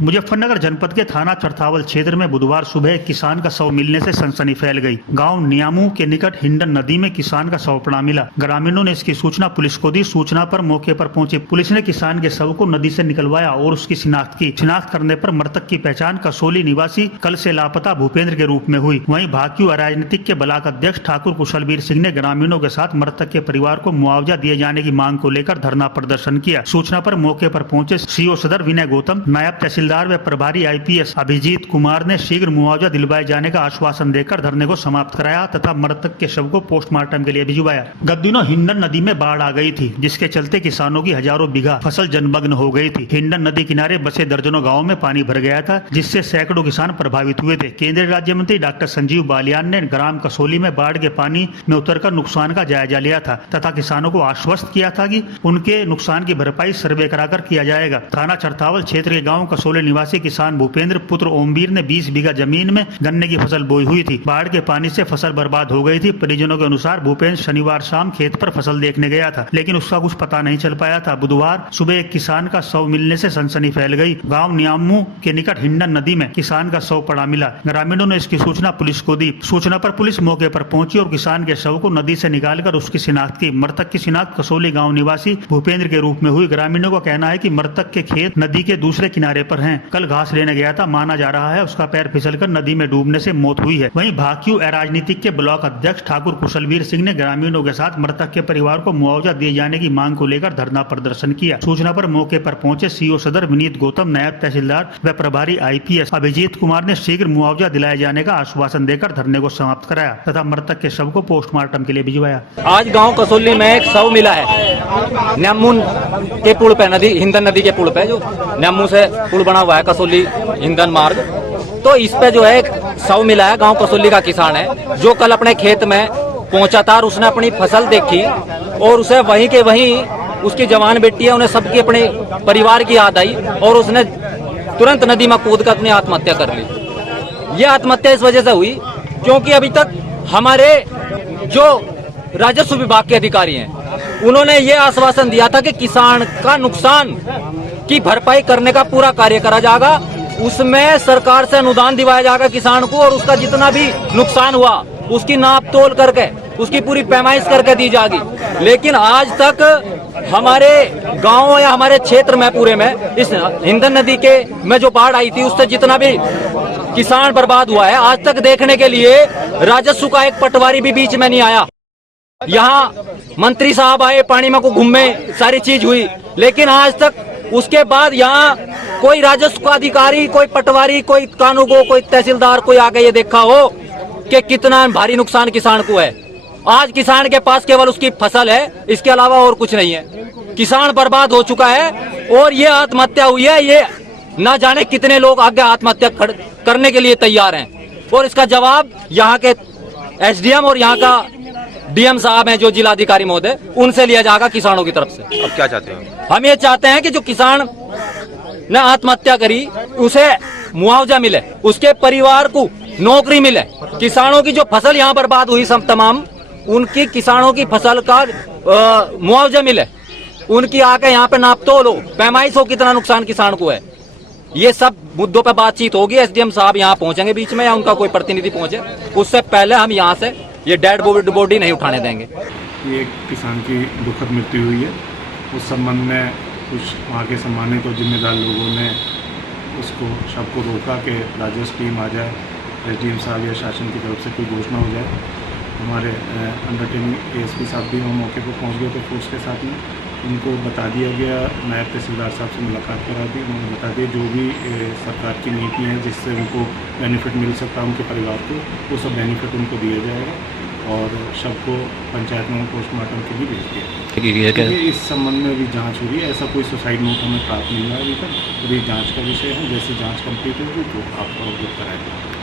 मुजफ्फरनगर जनपद के थाना चरथावल क्षेत्र में बुधवार सुबह एक किसान का शव मिलने से सनसनी फैल गई। गांव नियामू के निकट हिंडन नदी में किसान का शव पड़ा मिला। ग्रामीणों ने इसकी सूचना पुलिस को दी। सूचना पर मौके पर पहुंची पुलिस ने किसान के शव को नदी से निकलवाया और उसकी शिनाख्त की। शिनाख्त करने पर मृतक की पहचान कसोली निवासी कल से लापता भूपेंद्र के रूप में हुई। वहीं भाकियू अराजनीतिक के ब्लॉक अध्यक्ष ठाकुर कुशलवीर सिंह ने ग्रामीणों के साथ मृतक के परिवार को मुआवजा दिए जाने की मांग को लेकर धरना प्रदर्शन किया। सूचना पर मौके पर पहुंचे सीओ सदर विनय गौतम, नायब तहसीलदार व प्रभारी आईपीएस अभिजीत कुमार ने शीघ्र मुआवजा दिलवाए जाने का आश्वासन देकर धरने को समाप्त कराया तथा मृतक के शव को पोस्टमार्टम के लिए भिजवाया। गत दिनों हिंडन नदी में बाढ़ आ गई थी, जिसके चलते किसानों की हजारों बीघा फसल जलमग्न हो गई थी। हिंडन नदी किनारे बसे दर्जनों गाँव में पानी भर गया था, जिससे सैकड़ों किसान प्रभावित हुए थे। केंद्रीय राज्य मंत्री डॉक्टर संजीव बालियान ने ग्राम कसोली में बाढ़ के पानी में उतरकर नुकसान का जायजा लिया था तथा किसानों को आश्वस्त किया था कि उनके नुकसान की भरपाई सर्वे कराकर किया जाएगा। थाना चरथावल क्षेत्र के गांव कसोली निवासी किसान भूपेंद्र पुत्र ओमवीर ने 20 बीघा जमीन में गन्ने की फसल बोई हुई थी। बाढ़ के पानी से फसल बर्बाद हो गई थी। परिजनों के अनुसार भूपेंद्र शनिवार शाम खेत पर फसल देखने गया था, लेकिन उसका कुछ पता नहीं चल पाया था। बुधवार सुबह एक किसान का शव मिलने से सनसनी फैल गई। गाँव नियामू के निकट हिंडन नदी में किसान का शव पड़ा मिला। ग्रामीणों ने इसकी सूचना पुलिस को दी। सूचना पर पुलिस मौके पर पहुंची और किसान के शव को नदी से निकालकर उसकी शिनाख्त की। मृतक की शिनाख्त कसोली गाँव निवासी भूपेंद्र के रूप में हुई। ग्रामीणों का कहना है कि मृतक के खेत नदी के दूसरे किनारे पर हैं। कल घास लेने गया था। माना जा रहा है उसका पैर फिसलकर नदी में डूबने से मौत हुई है। वहीं भाकियू राजनीतिक के ब्लॉक अध्यक्ष ठाकुर कुशलवीर सिंह ने ग्रामीणों के साथ मृतक के परिवार को मुआवजा दिए जाने की मांग को लेकर धरना प्रदर्शन किया। सूचना पर मौके पर पहुंचे सीओ सदर विनीत गौतम, नायब तहसीलदार व प्रभारी आईपीएस अभिजीत कुमार ने शीघ्र मुआवजा दिलाए जाने का आश्वासन देकर धरने को समाप्त कराया तथा मृतक के शव को पोस्टमार्टम के लिए भिजवाया। आज गाँव कसोली में एक शव मिला है न्यामून के पुल पे, हिंदन नदी के पुल पे, जो न्यामू से पुल बना हुआ है कसोली हिंदन मार्ग। तो इस पे जो है एक शव मिला है। गांव कसोली का किसान है जो कल अपने खेत में पहुंचा था और उसने अपनी फसल देखी और उसे वहीं के वहीं उसकी जवान बेटी है, उन्हें सबकी अपने परिवार की याद आई और उसने तुरंत नदी में कूद कर अपनी आत्महत्या कर ली। ये आत्महत्या इस वजह से हुई क्योंकि अभी तक हमारे जो राजस्व विभाग के अधिकारी हैं उन्होंने ये आश्वासन दिया था कि किसान का नुकसान की भरपाई करने का पूरा कार्य करा जाएगा। उसमें सरकार से अनुदान दिलाया जाएगा किसान को और उसका जितना भी नुकसान हुआ उसकी नाप तोल करके उसकी पूरी पैमाइश करके दी जाएगी। लेकिन आज तक हमारे गांव या हमारे क्षेत्र में पूरे में इस हिंदन नदी के में जो बाढ़ आई थी उससे जितना भी किसान बर्बाद हुआ है, आज तक देखने के लिए राजस्व का एक पटवारी भी बीच में नहीं आया। यहाँ मंत्री साहब आए, पानी में को घूमे, सारी चीज हुई, लेकिन आज तक उसके बाद यहाँ कोई राजस्व का अधिकारी, कोई पटवारी, कोई कानूगो, कोई तहसीलदार कोई आके ये देखा हो कि कितना भारी नुकसान किसान को है। आज किसान के पास केवल उसकी फसल है, इसके अलावा और कुछ नहीं है। किसान बर्बाद हो चुका है और ये आत्महत्या हुई है। ये न जाने कितने लोग आगे आत्महत्या करने के लिए तैयार हैं और इसका जवाब यहाँ के एसडीएम और यहाँ का डीएम साहब हैं जो जिलाधिकारी महोदय, उनसे लिया जाएगा किसानों की तरफ से। अब क्या चाहते हो? हम ये चाहते हैं कि जो किसान ने आत्महत्या करी उसे मुआवजा मिले, उसके परिवार को नौकरी मिले, किसानों की जो फसल यहाँ बर्बाद हुई सब तमाम उनकी किसानों की फसल का मुआवजा मिले, उनकी आके यहाँ पे नाप तोल हो, पैमाइश हो कितना नुकसान किसान को है। ये सब मुद्दों पे बातचीत होगी। एसडीएम साहब यहाँ पहुंचेंगे बीच में या उनका कोई प्रतिनिधि पहुंचे, उससे पहले हम यहाँ से ये डेड बॉडी नहीं उठाने देंगे। ये किसान की दुखद मृत्यु हुई है। उस संबंध में कुछ वहाँ के सम्मानित और जिम्मेदार लोगों ने उसको शव को रोका कि राजस्व टीम आ जाए, एसडीएम साहब या शासन की तरफ से कोई घोषणा हो जाए। हमारे अंडरटेकिंग एएसपी साहब भी वहाँ मौके पर पहुँच गए थे फोर्स के साथ में। उनको बता दिया गया, नायब तहसीलदार साहब से मुलाकात करा दी, उन्होंने बता दिया जो भी सरकार की नीति है जिससे उनको बेनिफिट मिल सकता है उनके परिवार को, वो सब बेनिफिट उनको दिया जाएगा और शव को पंचायत में पोस्टमार्टम के लिए भेज दिया। इस संबंध में अभी जांच हो रही है। ऐसा कोई सुसाइड नोट हमें प्राप्त नहीं हुआ अभी तक। अभी जांच का विषय है, जैसे जांच कंप्लीट होगी तो आपको अवगत कराएंगे।